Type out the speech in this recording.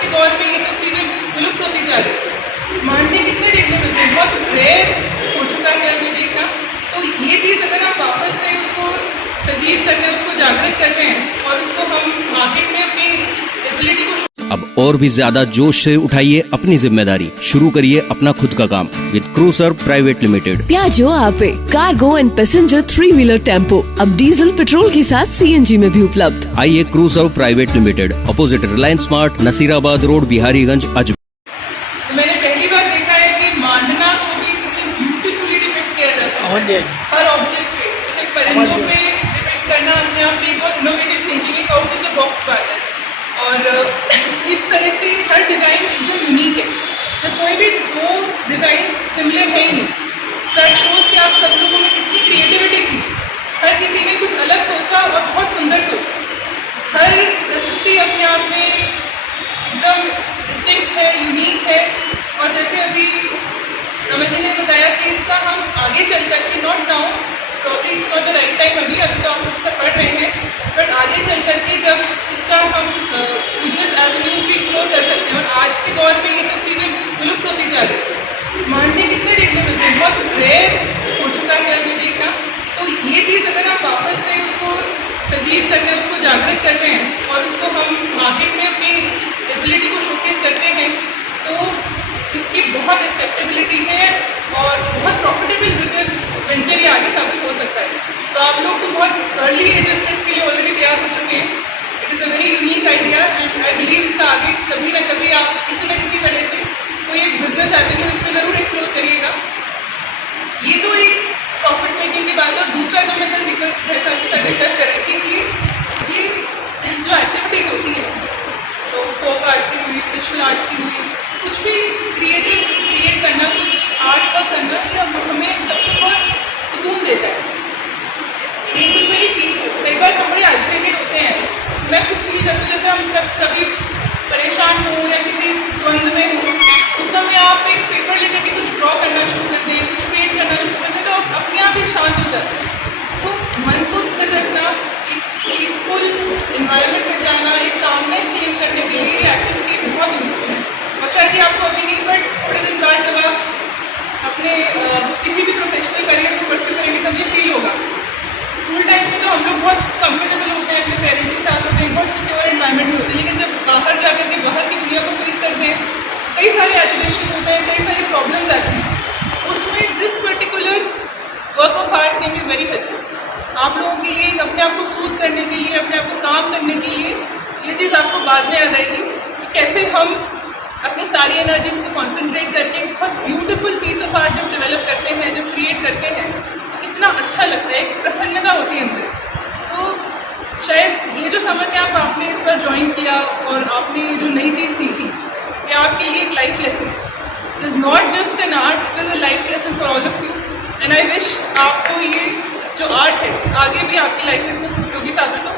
के दौर में ये सब चीज़ें विलुप्त होती जा रही है। मांडे कितने देखने मिलते हैं, बहुत रेयर हो चुका है अभी देखना। तो ये चीज़ अगर हम वापस से उसको सजीव कर रहे हैं, उसको जागृत कर रहे हैं और उसको हम मार्केट में अपनी एबिलिटी को अब और भी ज्यादा जोश से उठाइए अपनी जिम्मेदारी, शुरू करिए अपना खुद का काम with Cruiser private limited. Piaggio Ape cargo and passenger three wheeler tempo अब डीजल पेट्रोल के साथ सीएनजी में भी उपलब्ध। आइए Cruiser private limited, opposite Reliance Smart, Nasirabad road, Biharganj, Ajmer. मैंने पहली बार देखा है कि मांडना को भी ब्यूटीफुली डिपिक्ट किया जाता है हर ऑब्जेक्ट पे। जैसे परिंदों पे डिपिक्ट करना अपने आप में एक बहुत इनोवेटिव थिंकिंग, एक आउट ऑफ द बॉक्स बात है। और इस तरह से हर डिज़ाइन एकदम यूनिक है, तो कोई भी दो डिज़ाइन सिमिलर है ही नहीं। दैट शोज कि आप सब लोगों में कितनी क्रिएटिविटी थी, हर किसी ने कुछ अलग सोचा और बहुत सुंदर सोचा। हर प्रस्तुति अपने आप में एकदम डिस्टिंक्ट है, यूनिक है। और जैसे अभी रमेश जी ने बताया कि इसका हम आगे चल करके, not now, probably it's not the right time, अभी तो हम लोग सब पढ़ रहे हैं, बट आगे चल करके जब इसका हम बिजनेस एवेन्यूज भी एक्सप्लोर कर सकते हैं। और आज के दौर में ये सब चीज़ें विलुप्त होती जा रही है। मांडे कितने देखने मिलते हैं, बहुत रेयर हो चुका है अभी देखना। तो ये चीज़ अगर हम वापस से उसको सजीव कर रहे हैं, उसको जागृत कर रहे हैं और उसको हम मार्केट में अपनी एबिलिटी को शोकेस करते हैं, तो इसकी बहुत एक्सेप्टेबिलिटी है और बहुत प्रॉफिटेबल बिजनेस वेंचर ही आगे साबित हो सकता है। तो आप लोग तो बहुत अर्ली एजेस में इसके लिए ऑलरेडी तैयार हो चुके हैं। It is a very unique idea and I believe इसका आगे कभी ना कभी आप किसी न किसी तरह से कोई एक बिजनेस एवेन्यू इसमें ज़रूर एक्सप्लोर करिएगा। ये तो एक प्रॉफिट मेकिंग की बात है। और दूसरा जो मैं कल के साथ डिस्कस कर रही थी कि ये जो एक्टिविटीज़ होती है, तो फोक आर्ट की हुई, डिजिटल आर्ट्स की हुई, कुछ भी क्रिएट करना, कुछ आर्ट वर्क करना, ये हमें सबको बहुत सुकून देता है। एक मेरी पीसफुल, कई बार हम बड़े एजिटेटेड होते हैं, मैं खुद फील करती हूँ जैसे हम कभी परेशान हो या किसी द्वंद्व में हो, उस समय आप एक पेपर लेकर के कुछ ड्रॉ करना शुरू करते हैं, कुछ पेंट करना शुरू करते हैं, तो आप अपने आप ही शांत हो जाते हैं। तो मन को स्थिर रखना, एक पीसफुल इन्वायरमेंट में जाना, एक कामनेस क्लेम करने के लिए ये एक्टिविटी बहुत यूजफुल है। और शायद ये आपको अभी नहीं, बट थोड़े दिन बाद जब आप अपने किसी भी प्रोफेशनल करियर को परस्यू करेंगे तब ये फील होगा। स्कूल टाइम में तो हम लोग बहुत कंफर्टेबल होते हैं, अपने पेरेंट्स के साथ होते हैं, बहुत सिक्योर एनवायरनमेंट में होते हैं, लेकिन जब बाहर जाकर के बाहर की दुनिया को फेस करते हैं, कई सारे एजुकेशन होते हैं, कई सारी प्रॉब्लम्स आती हैं। उसमें this particular work of art can be very helpful आप लोगों के लिए, अपने आप को सूद करने के लिए, अपने आप को काम करने के लिए। ये चीज़ आपको बाद में याद आएगी कि कैसे हम अपनी सारी एनर्जीज को कॉन्सेंट्रेट करके बहुत ब्यूटीफुल पीस ऑफ आर्ट जब डेवलप करते हैं, जब क्रिएट करते हैं, तो कितना अच्छा लगता है, एक प्रसन्नता होती है अंदर। तो शायद ये जो समर कैंप आपने इस बार ज्वाइन किया और आपने ये जो नई चीज़ सीखी, ये आपके लिए एक लाइफ लेसन है। It is not just an art, it is a life lesson for all of you. And I wish आपको ये जो आर्ट है आगे भी आपकी लाइफ में खूब उपयोगी साबित हो।